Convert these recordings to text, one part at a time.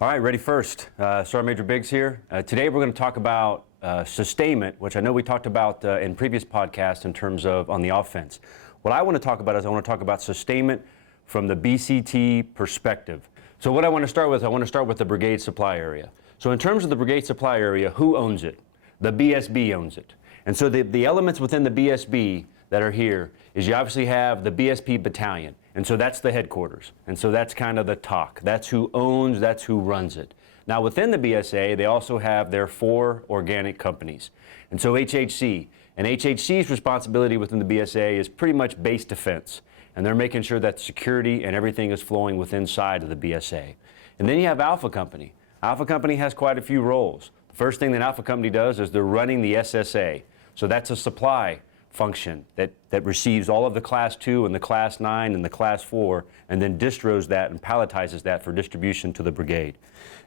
All right, ready first. Sergeant Major Biggs here. Today we're going to talk about sustainment, which I know we talked about in previous podcasts in terms of on the offense. What I want to talk about is I want to talk about sustainment from the BCT perspective. So what I want to start with, I want to start with the brigade supply area. So in terms of the brigade supply area, who owns it? The BSB owns it. And so the elements within the BSB that are here is you obviously have the BSP battalion. And so that's the headquarters. And so that's kind of the TOC. That's who owns, that's who runs it. Now within the BSA, they also have their 4 organic companies. And so HHC. And HHC's responsibility within the BSA is pretty much base defense. And they're making sure that security and everything is flowing within inside of the BSA. And then you have Alpha Company. Alpha Company has quite a few roles. The first thing that Alpha Company does is they're running the SSA. So that's a supply function that receives all of the Class 2 and the Class 9 and the Class 4 and then distros that and palletizes that for distribution to the brigade.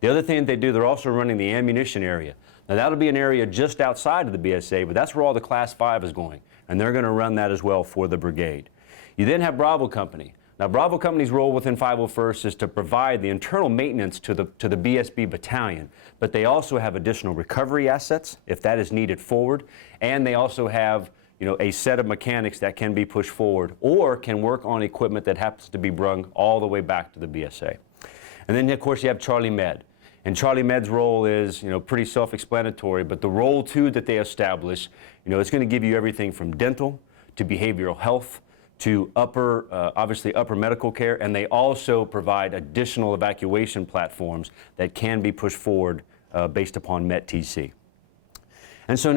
The other thing that they do, they're also running the ammunition area. Now that'll be an area just outside of the BSA, but that's where all the Class 5 is going, and they're going to run that as well for the brigade. You then have Bravo Company. Now Bravo Company's role within 501st is to provide the internal maintenance to the BSB battalion, but they also have additional recovery assets if that is needed forward, and they also have a set of mechanics that can be pushed forward or can work on equipment that happens to be brung all the way back to the BSA. And then, of course, you have Charlie Med. And Charlie Med's role is, pretty self-explanatory, but the role, too, that they establish, it's going to give you everything from dental to behavioral health to obviously upper medical care, and they also provide additional evacuation platforms that can be pushed forward based upon MET-TC. And so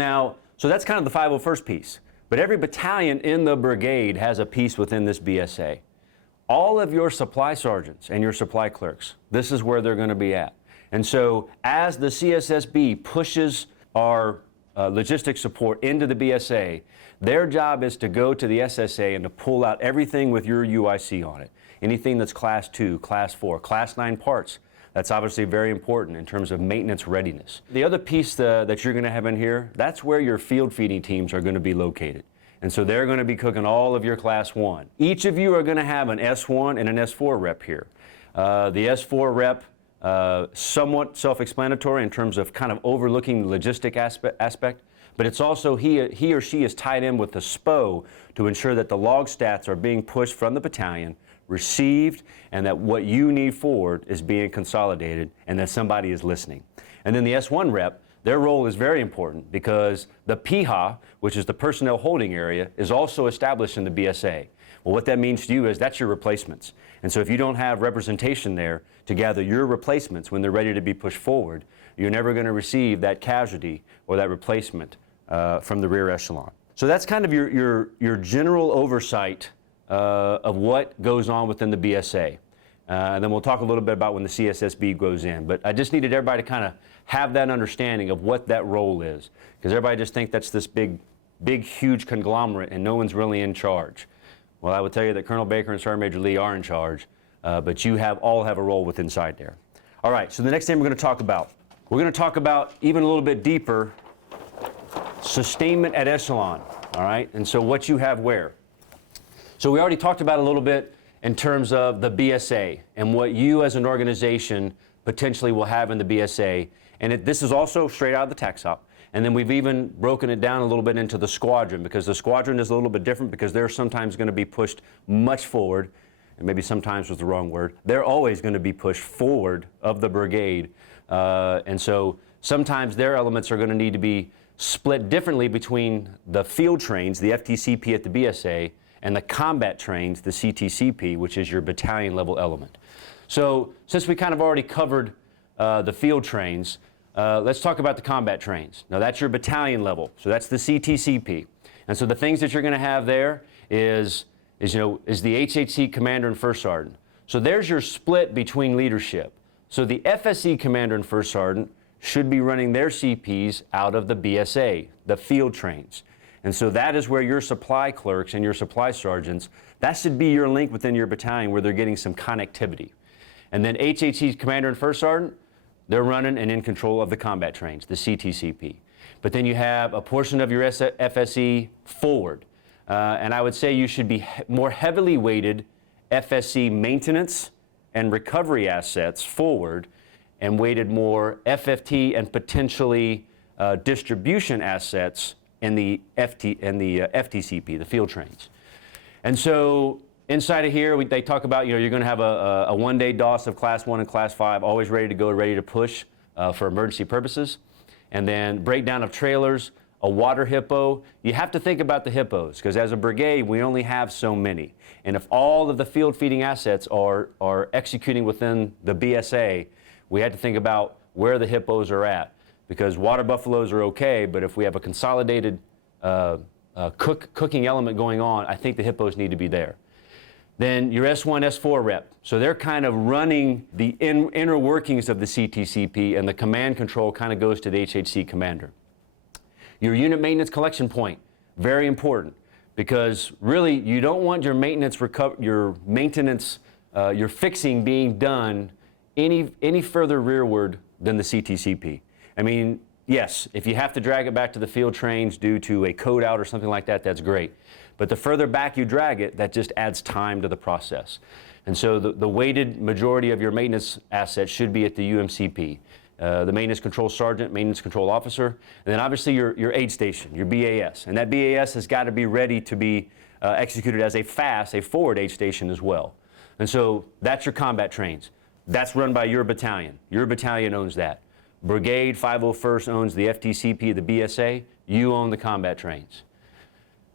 that's kind of the 501st piece. But every battalion in the brigade has a piece within this BSA. All of your supply sergeants and your supply clerks, this is where they're going to be at. And so as the CSSB pushes our logistics support into the BSA, their job is to go to the SSA and to pull out everything with your UIC on it. Anything that's Class 2, Class 4, Class 9 parts. That's obviously very important in terms of maintenance readiness. The other piece that you're going to have in here, that's where your field feeding teams are going to be located. And so they're going to be cooking all of your Class 1. Each of you are going to have an S1 and an S4 rep here. The S4 rep, somewhat self-explanatory in terms of kind of overlooking the logistic aspect, but it's also he or she is tied in with the SPO to ensure that the log stats are being pushed from the battalion, received, and that what you need forward is being consolidated and that somebody is listening. And then the S1 rep, their role is very important because the PHA, which is the personnel holding area, is also established in the BSA. Well, what that means to you is that's your replacements. And so if you don't have representation there to gather your replacements when they're ready to be pushed forward, you're never going to receive that casualty or that replacement from the rear echelon. So that's kind of your general oversight of what goes on within the BSA. And then we'll talk a little bit about when the CSSB goes in. But I just needed everybody to kind of have that understanding of what that role is. Because everybody just thinks that's this big, huge conglomerate and no one's really in charge. Well, I would tell you that Colonel Baker and Sergeant Major Lee are in charge, but you all have a role within inside there. All right, so the next thing we're going to talk about even a little bit deeper, sustainment at echelon, all right? And so what you have where? So we already talked about a little bit in terms of the BSA and what you as an organization potentially will have in the BSA. And this is also straight out of the TACSOP. And then we've even broken it down a little bit into the squadron, because the squadron is a little bit different because they're sometimes going to be pushed much forward, and maybe sometimes was the wrong word. They're always going to be pushed forward of the brigade. And so sometimes their elements are going to need to be split differently between the field trains, the FTCP at the BSA, and the combat trains, the CTCP, which is your battalion level element. So since we kind of already covered the field trains, let's talk about the combat trains. Now that's your battalion level, so that's the CTCP. And so the things that you're going to have there is the HHC commander and first sergeant. So there's your split between leadership. So the FSC commander and first sergeant should be running their CPs out of the BSA, the field trains. And so that is where your supply clerks and your supply sergeants, that should be your link within your battalion where they're getting some connectivity. And then HHC's commander and first sergeant, they're running and in control of the combat trains, the CTCP. But then you have a portion of your FSE forward. And I would say you should be more heavily weighted FSC maintenance and recovery assets forward, and weighted more FFT and potentially distribution assets in the FTCP, the field trains. And so inside of here, they talk about, you're going to have a one-day DOS of Class 1 and Class 5, always ready to go, ready to push for emergency purposes. And then breakdown of trailers, a water hippo. You have to think about the hippos, because as a brigade, we only have so many. And if all of the field feeding assets are executing within the BSA, we had to think about where the hippos are at, because water buffaloes are okay, but if we have a consolidated cooking element going on, I think the hippos need to be there. Then your S1, S4 rep. So they're kind of running the inner workings of the CTCP, and the command control kind of goes to the HHC commander. Your unit maintenance collection point, very important, because really you don't want your your fixing being done any further rearward than the CTCP. I mean, yes, if you have to drag it back to the field trains due to a code out or something like that, that's great. But the further back you drag it, that just adds time to the process. And so the weighted majority of your maintenance assets should be at the UMCP. The maintenance control sergeant, maintenance control officer, and then obviously your aid station, your BAS. And that BAS has got to be ready to be executed as a forward aid station as well. And so that's your combat trains. That's run by your battalion. Your battalion owns that. Brigade 501st owns the FTCP, the BSA. You own the combat trains.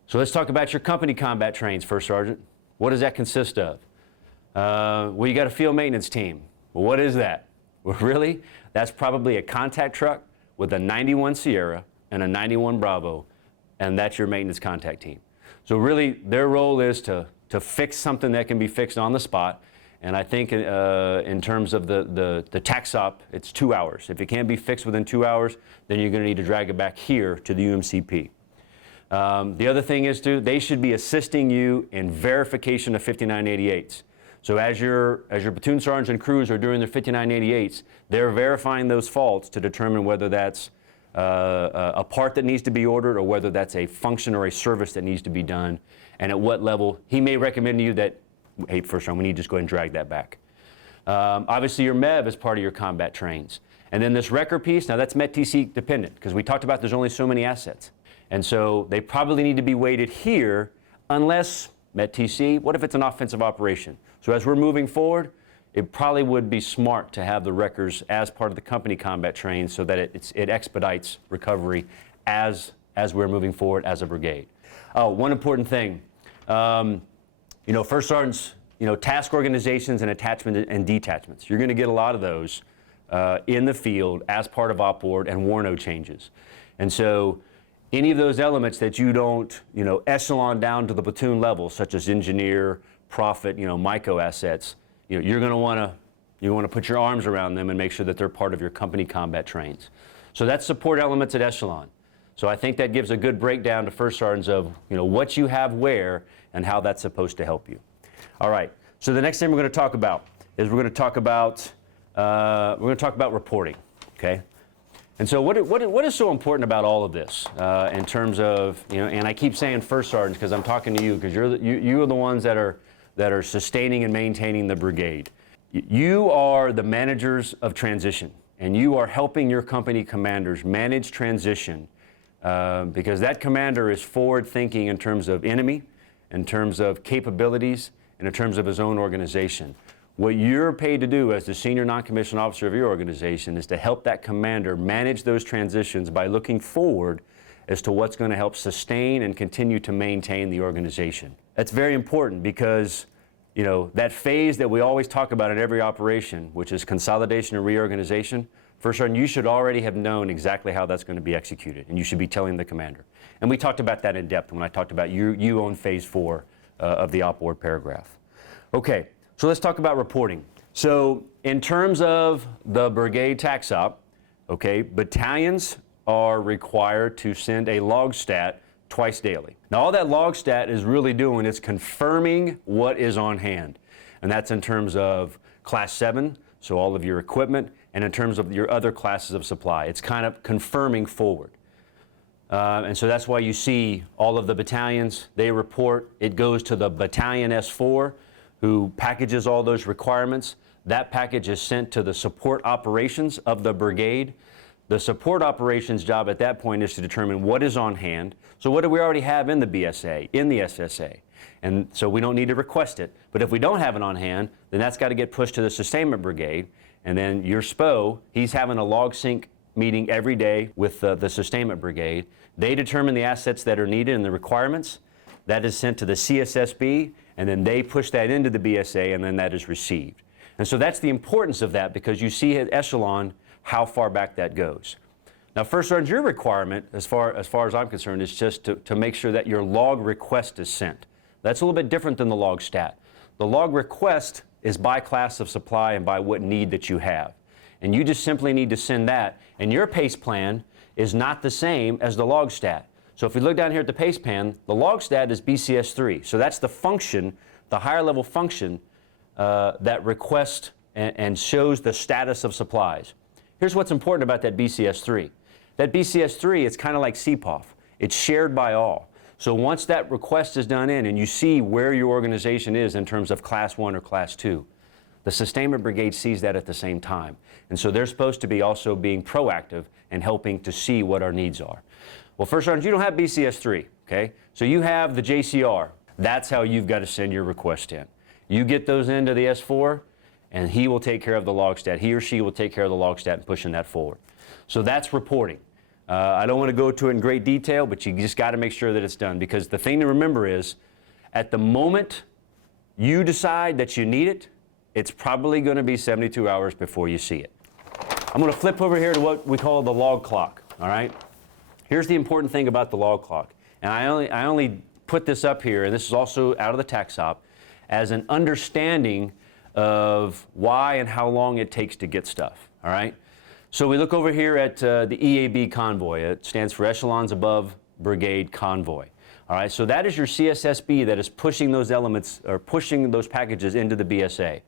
So let's talk about your company combat trains, First Sergeant. What does that consist of? Well, you got a field maintenance team. Well, what is that? Well, really? That's probably a contact truck with a 91 Sierra and a 91 Bravo, and that's your maintenance contact team. So really, their role is to fix something that can be fixed on the spot. And I think in terms of the TACSOP, it's 2 hours. If it can't be fixed within 2 hours, then you're going to need to drag it back here to the UMCP. The other thing is, they should be assisting you in verification of 5988s. So as your platoon sergeants and crews are doing their 5988s, they're verifying those faults to determine whether that's a part that needs to be ordered or whether that's a function or a service that needs to be done, and at what level. He may recommend to you that, hey, First Sergeant, we need to just go ahead and drag that back. Obviously, your MEV is part of your combat trains. And then this wrecker piece, now that's METTC dependent, because we talked about there's only so many assets. And so they probably need to be weighted here unless METTC, what if it's an offensive operation? So as we're moving forward, it probably would be smart to have the wreckers as part of the company combat trains so that it expedites recovery as we're moving forward as a brigade. Oh, one important thing. First sergeants, task organizations and attachment and detachments. You're going to get a lot of those in the field as part of op board and warno changes. And so any of those elements that you don't, echelon down to the platoon level, such as engineer, prophet, MICO assets, you're going to want to put your arms around them and make sure that they're part of your company combat trains. So that's support elements at echelon. So I think that gives a good breakdown to first sergeants of, what you have where and how that's supposed to help you. All right. So the next thing we're going to talk about is we're going to talk about reporting. Okay. And so what is so important about all of this in terms of, and I keep saying first sergeants because I'm talking to you because you are the ones that are sustaining and maintaining the brigade. You are the managers of transition, and you are helping your company commanders manage transition because that commander is forward thinking in terms of enemy, in terms of capabilities, and in terms of his own organization. What you're paid to do as the senior non-commissioned officer of your organization is to help that commander manage those transitions by looking forward as to what's going to help sustain and continue to maintain the organization. That's very important because, that phase that we always talk about in every operation, which is consolidation and reorganization, first sergeant, you should already have known exactly how that's going to be executed, and you should be telling the commander. And we talked about that in depth when I talked about you own phase 4 of the op board paragraph. Okay. So let's talk about reporting. So in terms of the brigade TACSOP, battalions are required to send a log stat twice daily. Now all that log stat is really doing is confirming what is on hand. And that's in terms of class 7, so all of your equipment, and in terms of your other classes of supply. It's kind of confirming forward. And so that's why you see all of the battalions, they report, it goes to the battalion S4, who packages all those requirements. that package is sent to the support operations of the brigade. The support operations job at that point is to determine what is on hand. So what do we already have in the BSA, in the SSA? And so we don't need to request it. But if we don't have it on hand, then that's got to get pushed to the Sustainment Brigade. And then your SPO, he's having a log sync meeting every day with the Sustainment Brigade. They determine the assets that are needed and the requirements. That is sent to the CSSB, and then they push that into the BSA, and then that is received. And so that's the importance of that, because you see at echelon how far back that goes. Now, First Sergeant, your requirement, as far as I'm concerned, is just to make sure that your log request is sent. That's a little bit different than the log stat. The log request is by class of supply and by what need that you have. And you just simply need to send that. And your PACE plan is not the same as the log stat. So if we look down here at the PACE plan, the log stat is BCS3. So that's the function, the higher level function that requests and shows the status of supplies. Here's what's important about that BCS3. That BCS3, it's kind of like CPOF. It's shared by all. So once that request is done in and you see where your organization is in terms of Class 1 or Class 2, the Sustainment Brigade sees that at the same time. And so they're supposed to be also being proactive and helping to see what our needs are. Well, First Sergeant, you don't have BCS3, okay? So you have the JCR. That's how you've got to send your request in. You get those into the S4, and he will take care of the log stat. He or she will take care of the log stat and pushing that forward. So that's reporting. I don't want to go to it in great detail, but you just got to make sure that it's done, because the thing to remember is, at the moment you decide that you need it, it's probably going to be 72 hours before you see it. I'm going to flip over here to what we call the log clock, all right? Here's the important thing about the log clock, and I only put this up here, and this is also out of the tax op, as an understanding of why and how long it takes to get stuff, all right? So we look over here at the EAB convoy. It stands for Echelons Above Brigade Convoy. All right, so that is your CSSB that is pushing those elements or pushing those packages into the BSA.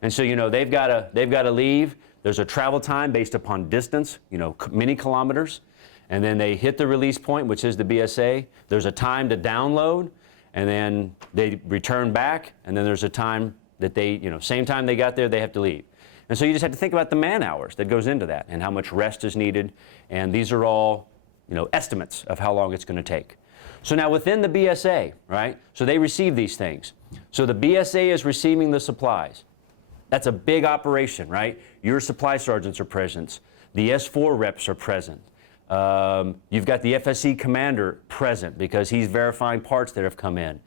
And so, you know, they've got to leave. There's a travel time based upon distance, you know, many kilometers. And then they hit the release point, which is the BSA. There's a time to download, and then they return back. And then there's a time that they, you know, same time they got there, they have to leave. And so you just have to think about the man hours that goes into that and how much rest is needed. And these are all, you know, estimates of how long it's going to take. So now within the BSA, right, so they receive these things. So the BSA is receiving the supplies. That's a big operation, right? Your supply sergeants are present. The S4 reps are present. You've got the FSC commander present because he's verifying parts that have come in.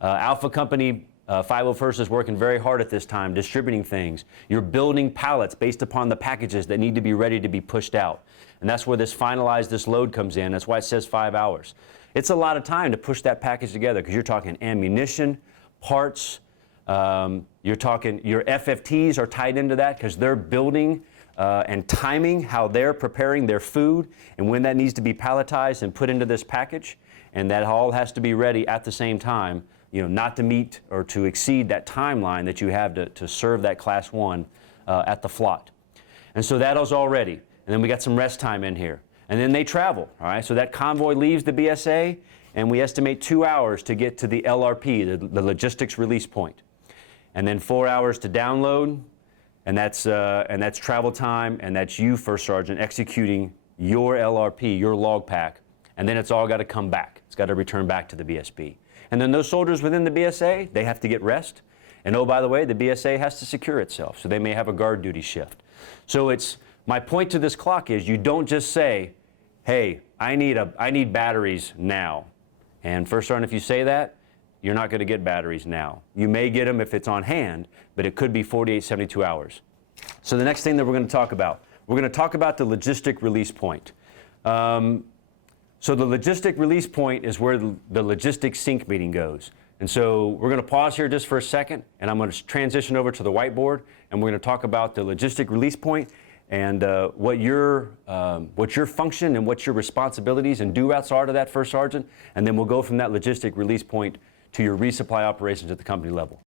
Alpha Company 501st is working very hard at this time, distributing things. You're building pallets based upon the packages that need to be ready to be pushed out. And that's where this load comes in. That's why it says 5 hours. It's a lot of time to push that package together, because you're talking ammunition, parts, you're talking, your FFTs are tied into that because they're building and timing how they're preparing their food and when that needs to be palletized and put into this package. And that all has to be ready at the same time, you know, not to meet or to exceed that timeline that you have to serve that Class 1 at the FLOT. And so that is all ready. And then we got some rest time in here. And then they travel, all right? So that convoy leaves the BSA, and we estimate 2 hours to get to the LRP, the logistics release point. And then 4 hours to download, and that's travel time, and that's you, First Sergeant, executing your LRP, your log pack. And then it's all got to come back. It's got to return back to the BSB. And then those soldiers within the BSA, they have to get rest. And oh, by the way, the BSA has to secure itself, so they may have a guard duty shift. So my point to this clock is, you don't just say, hey, I need batteries now. And First Sergeant, if you say that, you're not going to get batteries now. You may get them if it's on hand, but it could be 48, 72 hours. So the next thing that we're going to talk about the logistic release point. So the logistic release point is where the logistic sync meeting goes. And so we're going to pause here just for a second, and I'm going to transition over to the whiteboard, and we're going to talk about the logistic release point and what your function and what your responsibilities and do-outs are to that, First Sergeant, and then we'll go from that logistic release point to your resupply operations at the company level.